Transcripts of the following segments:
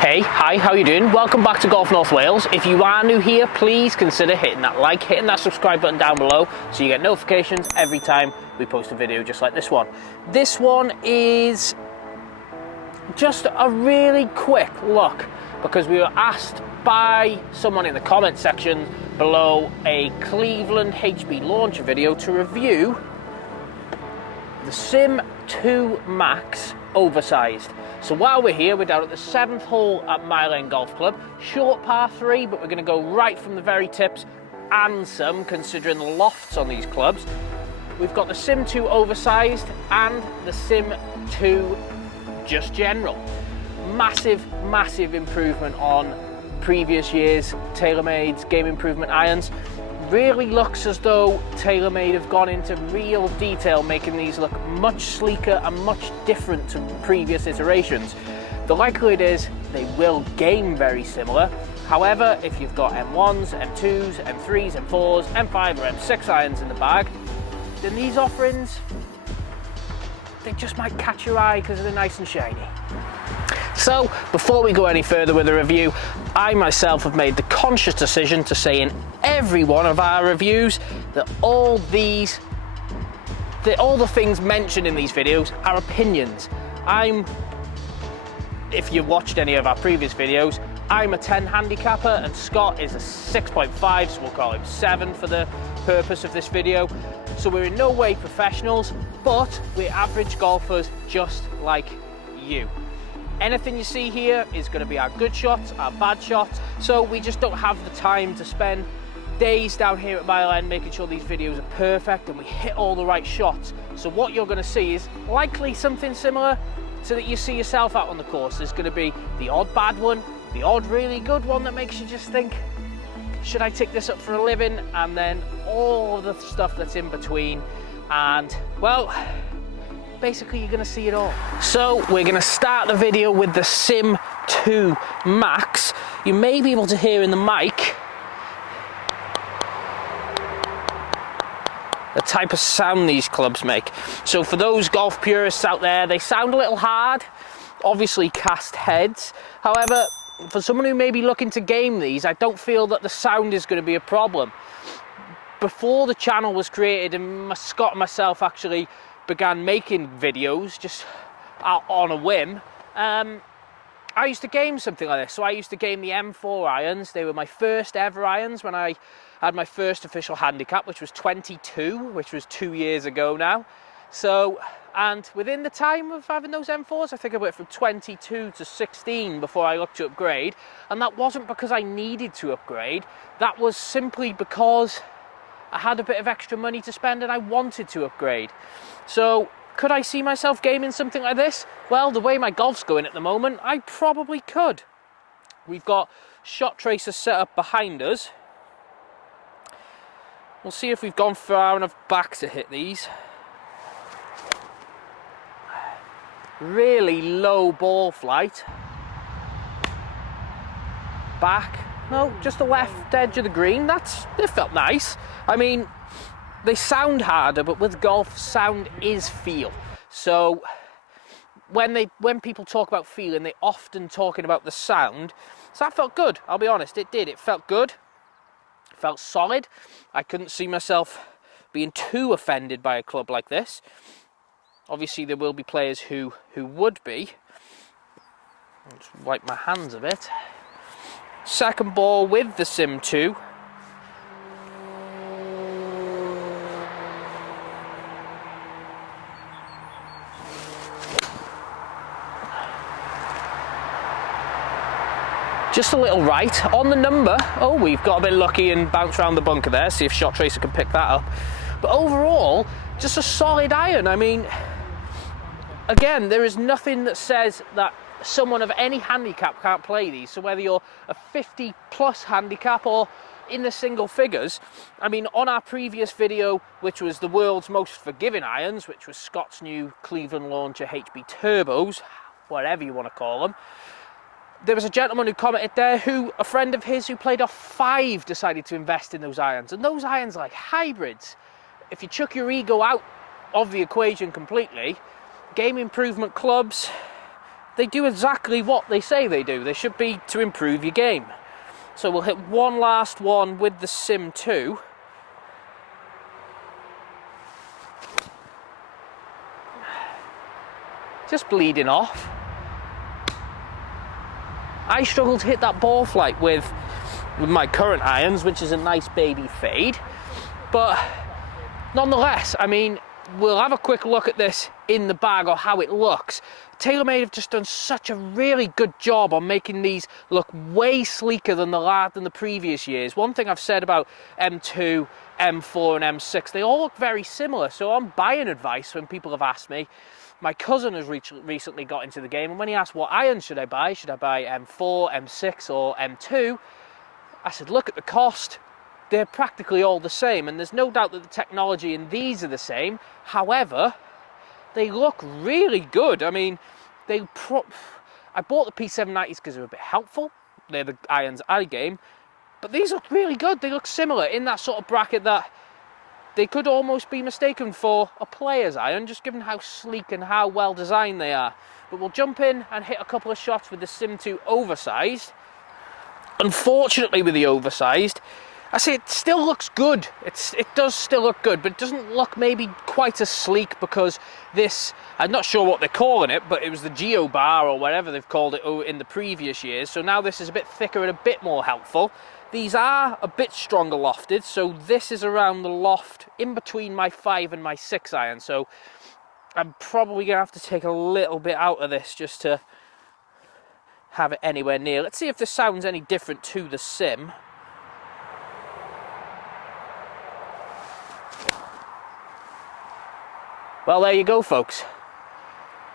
Hey, hi, how you doing? Welcome back to Golf North Wales. If you are new here, please consider hitting that like, hitting that subscribe button down below so you get notifications every time we post a video just like this one. This one is just a really quick look because we were asked by someone in the comment section below a Cleveland HB launcher video to review the Sim2 Max oversized. So while we're here, we're down at the 7th hole at Mile End Golf Club. Short par 3, but we're going to go right from the very tips and some, considering the lofts on these clubs. We've got the Sim2 oversized and the Sim2 just general. Massive, massive improvement on previous years' TaylorMade's game improvement irons. Really looks as though TaylorMade have gone into real detail, making these look much sleeker and much different to previous iterations. The likelihood is they will game very similar. However, if you've got M1s, M2s, M3s, M4s, M5 or M6 irons in the bag, then these offerings, they just might catch your eye because they're nice and shiny. So, before we go any further with the review, I myself have made the conscious decision to say in every one of our reviews that all the things mentioned in these videos are opinions. If you watched any of our previous videos, I'm a 10 handicapper and Scott is a 6.5, so we'll call him 7 for the purpose of this video. So we're in no way professionals, but we're average golfers just like you. Anything you see here is going to be our good shots, our bad shots, so we just don't have the time to spend days down here at Mile End making sure these videos are perfect and we hit all the right shots. So what you're going to see is likely something similar so that you see yourself out on the course. There's going to be the odd bad one, the odd really good one that makes you just think, should I take this up for a living? And then all of the stuff that's in between. And, well, basically you're going to see it all. So we're going to start the video with the Sim2 Max. You may be able to hear in the mic the type of sound these clubs make. So for those golf purists out there, they sound a little hard, obviously cast heads. However, for someone who may be looking to game these, I don't feel that the sound is going to be a problem. Before the channel was created and Scott and myself actually began making videos just on a whim, I used to game something like this. So I used to game the M4 irons. They were my first ever irons when I had my first official handicap, which was 22, which was 2 years ago now. So, and within the time of having those M4s, I think I went from 22 to 16 before I looked to upgrade. And that wasn't because I needed to upgrade. That was simply because I had a bit of extra money to spend and I wanted to upgrade. So, could I see myself gaming something like this? Well, the way my golf's going at the moment, I probably could. We've got shot tracers set up behind us. We'll see if we've gone far enough back to hit these. Really low ball flight. Back. No, just the left edge of the green. It felt nice. I mean, they sound harder, but with golf, sound is feel. So when people talk about feeling, they often talking about the sound. So that felt good, I'll be honest, it did. It felt good, it felt solid. I couldn't see myself being too offended by a club like this. Obviously there will be players who would be. Let's wipe my hands a bit. Second ball with the Sim2. Just a little right on the number. Oh, we've got a bit lucky and bounced around the bunker there. See if Shot Tracer can pick that up. But overall, just a solid iron. I mean, again, there is nothing that says that someone of any handicap can't play these. So whether you're a 50 plus handicap or in the single figures, I mean, on our previous video, which was the world's most forgiving irons, which was Scott's new Cleveland launcher HB Turbos, whatever you want to call them, there was a gentleman who commented there who, a friend of his who played off 5 decided to invest in those irons. And those irons are like hybrids. If you chuck your ego out of the equation completely, game improvement clubs, they do exactly what they say they do. They should be to improve your game. So we'll hit one last one with the Sim2. Just bleeding off. I struggle to hit that ball flight with my current irons, which is a nice baby fade. But nonetheless, I mean, we'll have a quick look at this in the bag or how it looks. TaylorMade have just done such a really good job on making these look way sleeker than the previous years. One thing I've said about M2, M4 and M6, they all look very similar. So on buying advice, when people have asked me, my cousin has recently got into the game, and when he asked what irons should I buy M4, M6 or M2, I said, look at the cost. They're practically all the same, and there's no doubt that the technology in these are the same. However, they look really good. I mean, I bought the P790s because they were a bit helpful. They're the irons I game, but these look really good. They look similar in that sort of bracket that they could almost be mistaken for a player's iron, just given how sleek and how well designed they are. But we'll jump in and hit a couple of shots with the Sim2 oversized. Unfortunately, with the oversized, I say it still looks good. It does still look good, but it doesn't look maybe quite as sleek because this, I'm not sure what they're calling it, but it was the Geo Bar or whatever they've called it in the previous years. So now this is a bit thicker and a bit more helpful. These are a bit stronger lofted, so this is around the loft in between my 5 and my 6 iron. So I'm probably gonna have to take a little bit out of this just to have it anywhere near. Let's see if this sounds any different to the Sim. Well, there you go, folks.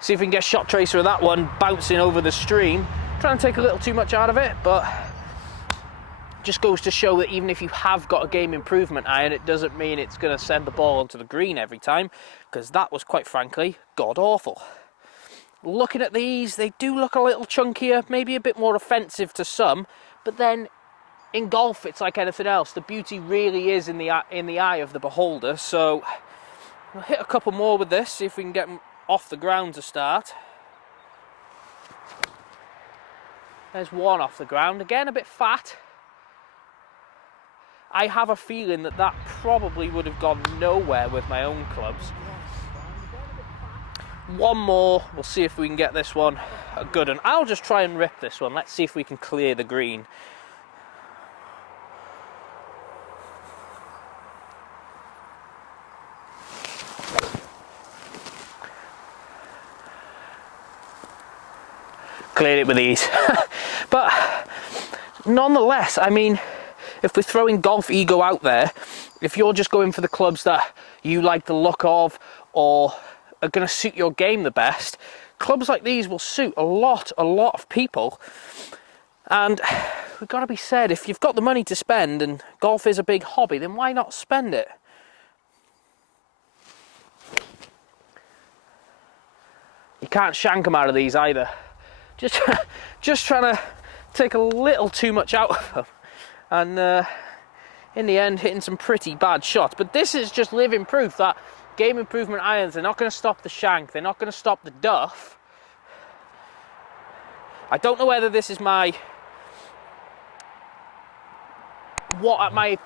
See if we can get a shot tracer of that one bouncing over the stream. Trying to take a little too much out of it, but just goes to show that even if you have got a game improvement iron, it doesn't mean it's going to send the ball onto the green every time, because that was, quite frankly, god-awful. Looking at these, they do look a little chunkier, maybe a bit more offensive to some, but then in golf, it's like anything else. The beauty really is in the eye of the beholder, so we'll hit a couple more with this, see if we can get them off the ground to start. There's one off the ground, again a bit fat. I have a feeling that that probably would have gone nowhere with my own clubs. One more, we'll see if we can get this one a good one. I'll just try and rip this one. Let's see if we can clear the green. Cleared it with ease. But nonetheless, I mean, if we're throwing golf ego out there, if you're just going for the clubs that you like the look of or are going to suit your game the best, clubs like these will suit a lot of people. And we've got to be said, if you've got the money to spend and golf is a big hobby, then why not spend it? You can't shank them out of these either. Just trying to take a little too much out of them. And in the end, hitting some pretty bad shots. But this is just living proof that game improvement irons, they're not going to stop the shank, they're not going to stop the duff. I don't know whether this is my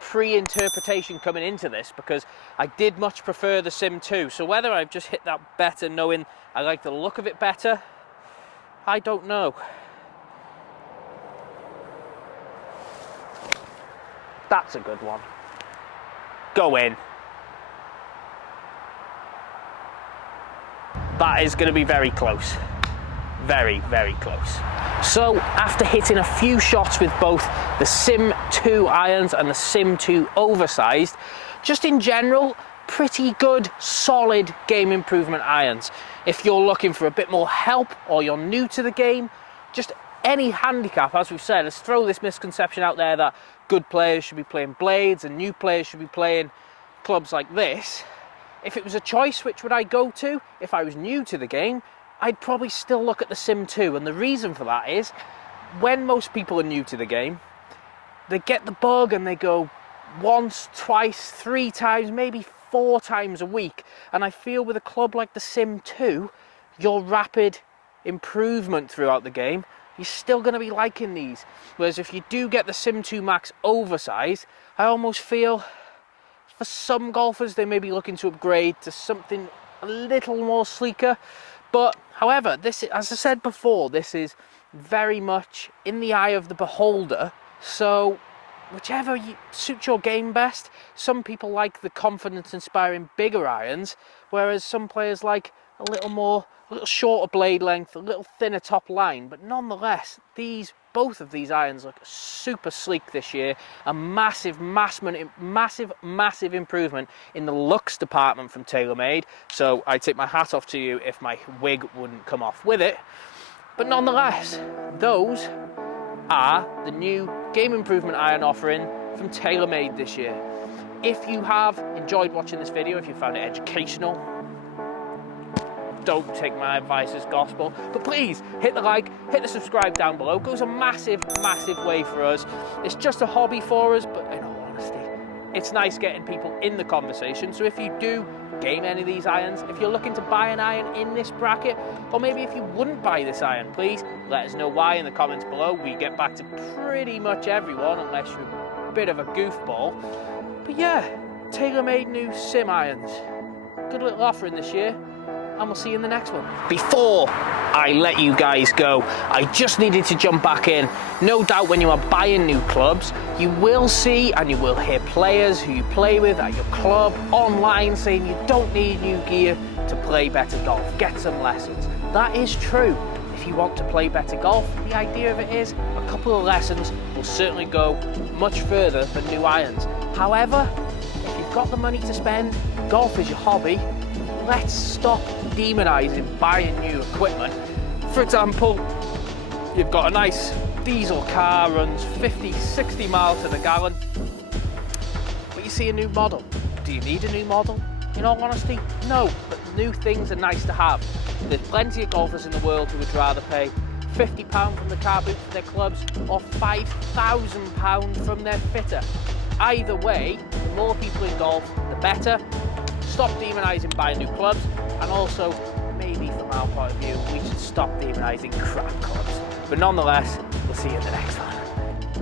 pre-interpretation coming into this, because I did much prefer the Sim2. So whether I've just hit that better knowing I like the look of it better, I don't know. That's a good one. Go in. That is going to be very close. Very, very close. So after hitting a few shots with both the Sim2 irons and the Sim2 oversized, just in general, pretty good, solid game improvement irons. If you're looking for a bit more help or you're new to the game, just any handicap, as we've said, let's throw this misconception out there that good players should be playing blades and new players should be playing clubs like this. If it was a choice, which would I go to? If I was new to the game, I'd probably still look at the Sim2, and the reason for that is when most people are new to the game, they get the bug and they go once, twice, 3 times, maybe 4 times a week, and I feel with a club like the Sim2, your rapid improvement throughout the game, you're still going to be liking these. Whereas if you do get the Sim2 Max oversized, I almost feel for some golfers they may be looking to upgrade to something a little more sleeker. But however, this, as I said before, this is very much in the eye of the beholder. So whichever suits your game best. Some people like the confidence-inspiring bigger irons, whereas some players like a little shorter blade length, a little thinner top line. But nonetheless, both of these irons look super sleek this year. A massive improvement in the looks department from TaylorMade. So I take my hat off to you if my wig wouldn't come off with it. But nonetheless, those are the new game improvement iron offering from TaylorMade this year. If you have enjoyed watching this video, if you found it educational, don't take my advice as gospel, but please hit the like, hit the subscribe down below. It goes a massive way for us. It's just a hobby for us, but in all honesty, it's nice getting people in the conversation. So if you do game any of these irons, if you're looking to buy an iron in this bracket, or maybe if you wouldn't buy this iron, please let us know why in the comments below. We get back to pretty much everyone unless you're a bit of a goofball. But yeah, TaylorMade new sim irons, good little offering this year, and we'll see you in the next one. Before I let you guys go, I just needed to jump back in. No doubt when you are buying new clubs, you will see and you will hear players who you play with at your club online saying you don't need new gear to play better golf, get some lessons. That is true. If you want to play better golf, the idea of it is a couple of lessons will certainly go much further than new irons. However, if you've got the money to spend, golf is your hobby, let's stop demonizing buying new equipment. For example, you've got a nice diesel car, runs 50, 60 miles to the gallon, but you see a new model. Do you need a new model? In all honesty, no, but new things are nice to have. There's plenty of golfers in the world who would rather pay £50 from the car boot for their clubs or £5,000 from their fitter. Either way, the more people in golf, the better. Stop demonising buying new clubs, and also, maybe from our point of view, we should stop demonising crap clubs. But nonetheless, we'll see you in the next one.